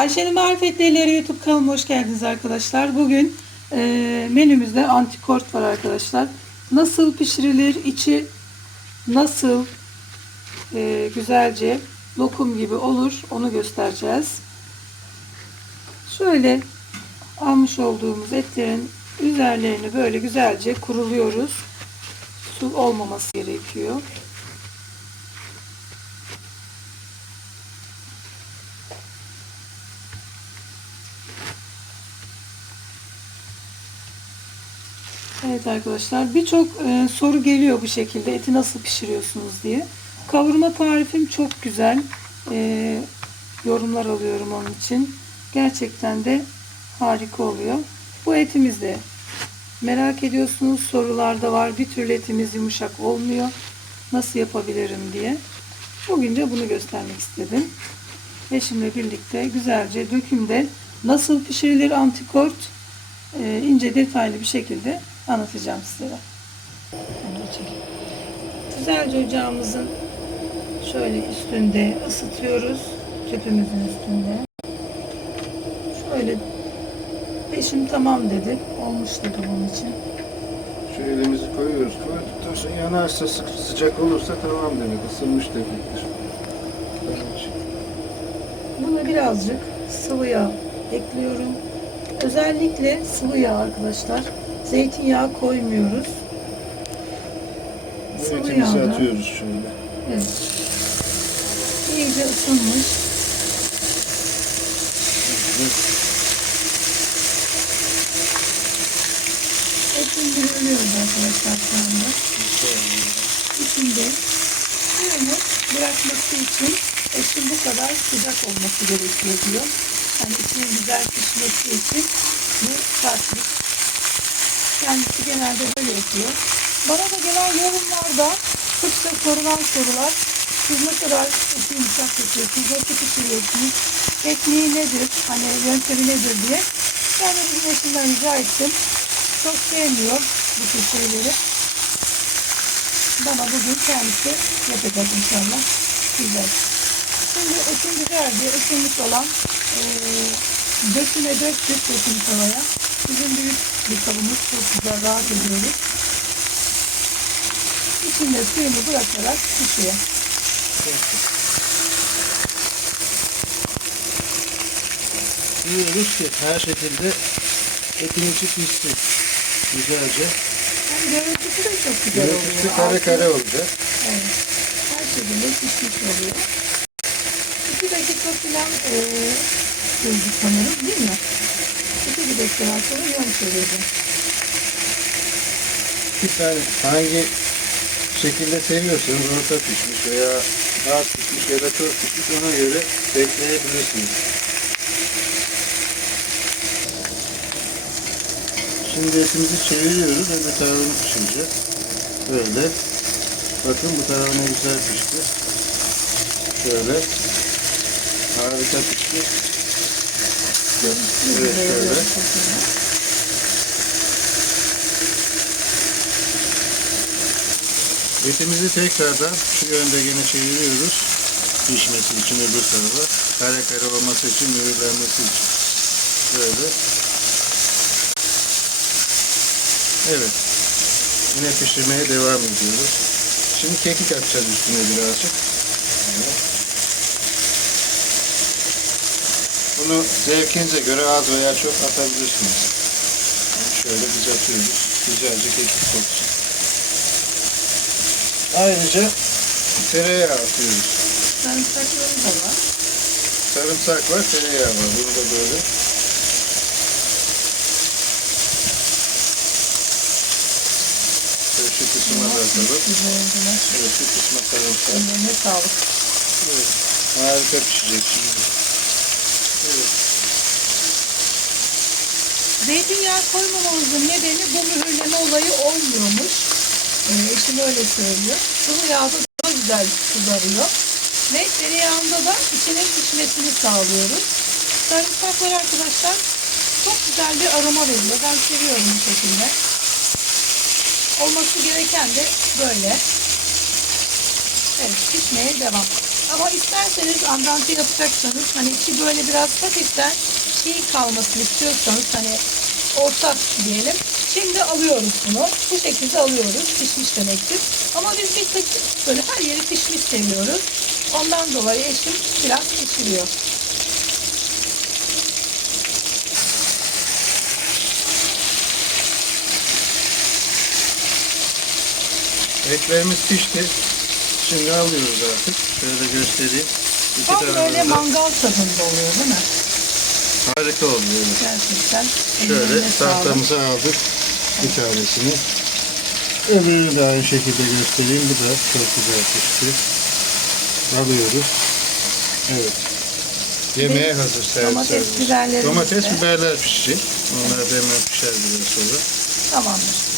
Ayşe'nin Marifetleriyle YouTube kanalıma hoş geldiniz arkadaşlar. Bugün e, menümüzde antikort var arkadaşlar. Nasıl pişirilir, içi nasıl e, güzelce lokum gibi olur onu göstereceğiz. Şöyle almış olduğumuz etlerin üzerlerini böyle güzelce kuruluyoruz. Su olmaması gerekiyor. Evet arkadaşlar birçok e, soru geliyor bu şekilde eti nasıl pişiriyorsunuz diye. Kavurma tarifim çok güzel. E, yorumlar alıyorum onun için. Gerçekten de harika oluyor. Bu etimiz de merak ediyorsunuz sorularda var. Bir türlü etimiz yumuşak olmuyor. Nasıl yapabilirim diye. Bugün de bunu göstermek istedim. Eşimle birlikte güzelce dökümde nasıl pişirilir antikort e, ince detaylı bir şekilde anlatacağım sizlere. Güzelce ocağımızın şöyle üstünde ısıtıyoruz. Tüpümüzün üstünde. Şöyle eşim tamam dedi. Olmuş dedi bunun için. Şu elimizi koyuyoruz. Koyduktan sonra yanarsa sı- sıcak olursa tamam demek. Isınmış demektir. Buna birazcık sıvı yağ ekliyorum. Özellikle sıvı yağ arkadaşlar. Zeytinyağı koymuyoruz. Sıvı yağda. atıyoruz şöyle. Evet. İyice ısınmış. Etin dürülüyoruz arkadaşlar şu anda. İçinde suyunu bırakması için etin bu kadar sıcak olması gerekiyor diyor. Hani içinin güzel pişmesi için bu şartlık. Kendisi genelde böyle yapıyor. Bana da gelen yorumlarda sıkça sorulan sorular. Siz ne kadar eti yumuşak yapıyorsunuz, eti pişiriyorsunuz, tekniği nedir, hani yöntemi nedir diye. De bugün eşimden rica ettim. Çok sevmiyor bu tür şeyleri. Bana bugün kendisi yapacak inşallah. Güzel. Şimdi etin güzelce ısınmış olan eee döküme döktük döküm tavaya. Bizim büyük kabımız çok güzel rahat ediyoruz. İçinde suyunu bırakarak pişiyor. Diyoruz ki her şekilde etin içi pişsin. Güzelce. Hem görüntüsü de çok güzel Görüntüsü oluyor. kare kare olacak. Evet. Her şekilde pişmiş oluyor. İki dakika falan sürdü sanırım değil mi? İki dakikadan sonra yan çevirdim. Bir tane hangi şekilde seviyorsanız orta pişmiş veya az pişmiş ya da çok pişmiş ona göre bekleyebilirsiniz. Şimdi etimizi çeviriyoruz. Öbür tarafını pişireceğiz. Böyle. Bakın bu tarafı ne güzel pişti. Şöyle. Harika pişti. De Evet, şöyle. Etimizi tekrardan şu yönde yine çeviriyoruz. Pişmesi için öbür tarafa. Kare kare olması için, mühürlenmesi için. Böyle. Evet. Yine pişirmeye devam ediyoruz. Şimdi kekik atacağız üstüne birazcık. Evet. Bunu zevkinize göre az veya çok atabilirsiniz. Şöyle biz atıyoruz. Güzelce kekik koksun. Ayrıca tereyağı atıyoruz. Sarımsakları da var. Sarımsak var, tereyağı var. Bunu da böyle. Şöyle şu kısmına da atalım. Evet, şu kısma sarımsak. Ellerine sağlık. Evet. Harika pişecek şimdi. Zeytinyağı koymamamızın nedeni bu mühürleme olayı olmuyormuş. Ee, eşim öyle söylüyor. Sıvı yağda daha güzel kızarıyor. Ve tereyağında da içinin pişmesini sağlıyoruz. Sarımsaklar arkadaşlar çok güzel bir aroma veriyor. Ben seviyorum bu şekilde. Olması gereken de böyle. Evet pişmeye devam. Ama isterseniz andante yapacaksanız hani içi böyle biraz hafiften çiğ kalmasını istiyorsanız hani orta diyelim. Şimdi alıyoruz bunu. Bu şekilde alıyoruz. Pişmiş demektir. Ama biz bir tık böyle her yeri pişmiş seviyoruz. Ondan dolayı eşim biraz pişiriyor. Etlerimiz pişti. Şimdi alıyoruz artık. Şöyle göstereyim. İki Tam böyle da mangal tadında oluyor değil mi? harika oluyor. evet. Gerçekten. Şöyle ellerine sağlık. tahtamıza aldık bir tanesini. Öbürünü de aynı şekilde göstereyim. Bu da çok güzel pişti. Alıyoruz. Evet. Yemeğe hazır servis. Domates, servis. biberlerimiz Domates, de. biberler pişecek. Onlar da hemen pişer biraz sonra. Tamamdır.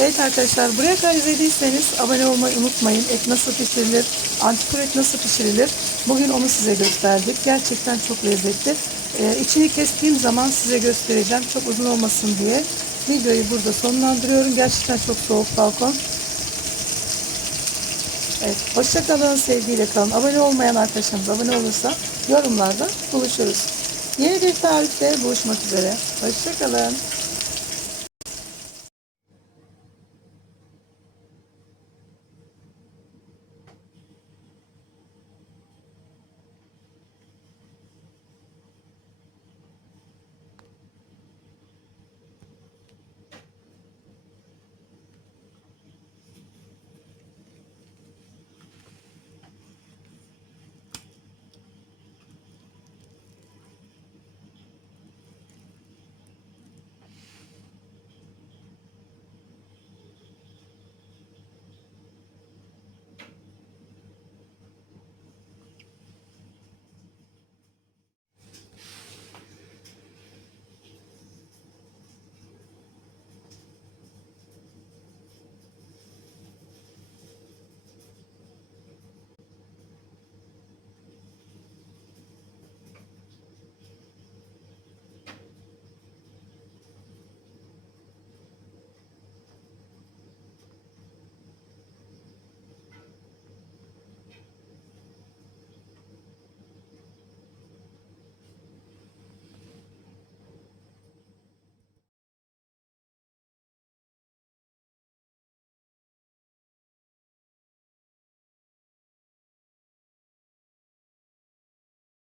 Evet arkadaşlar buraya kadar izlediyseniz abone olmayı unutmayın. Et nasıl pişirilir, antikor et nasıl pişirilir bugün onu size gösterdik. Gerçekten çok lezzetli. Ee, içini kestiğim zaman size göstereceğim. Çok uzun olmasın diye. Videoyu burada sonlandırıyorum. Gerçekten çok soğuk balkon. Evet, hoşça kalın, sevgiyle kalın. Abone olmayan arkadaşlarımız abone olursa yorumlarda buluşuruz. Yeni bir tarifte buluşmak üzere. Hoşça kalın.